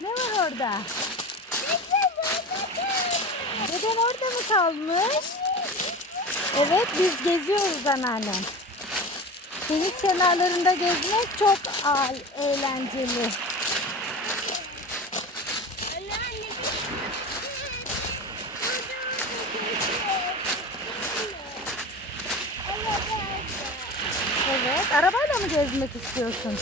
Ne var orada? Deden orada mı kalmış? Evet biz geziyoruz anneannem. Deniz kenarlarında gezmek çok eğlenceli. Arabayla mı gezmek istiyorsun?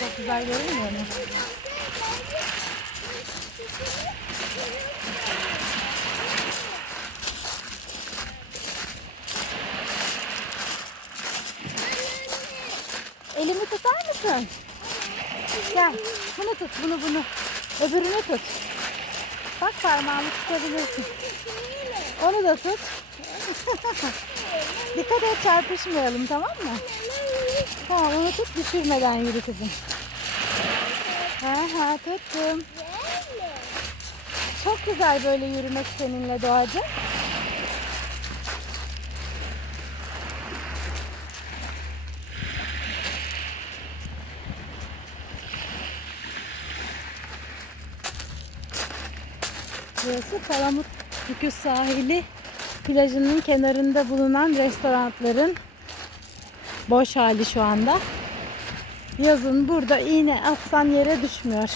Çok güzel görünmüyor mu? Mısın? Gel. Bunu tut, bunu bunu. Öbürünü tut. Bak parmağımı tutabilirsin. Onu da tut. Dikkat et çarpışmayalım tamam mı? Tamam onu tut düşürmeden yürü kızım. Ha ha tuttum. Çok güzel böyle yürümek seninle doğacı. Burası Palamut Bükü sahili plajının kenarında bulunan restoranların boş hali şu anda. Yazın burada iğne atsan yere düşmüyor.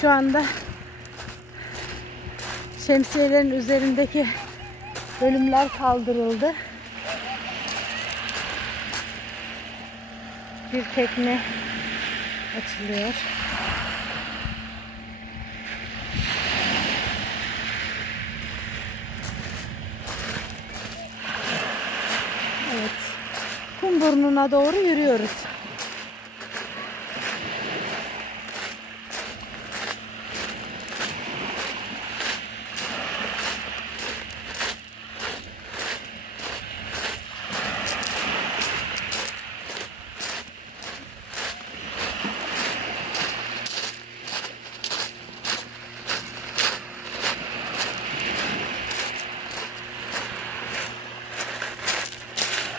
Şu anda şemsiyelerin üzerindeki bölümler kaldırıldı. Bir tekne açılıyor. Evet. Kum burnuna doğru yürüyoruz.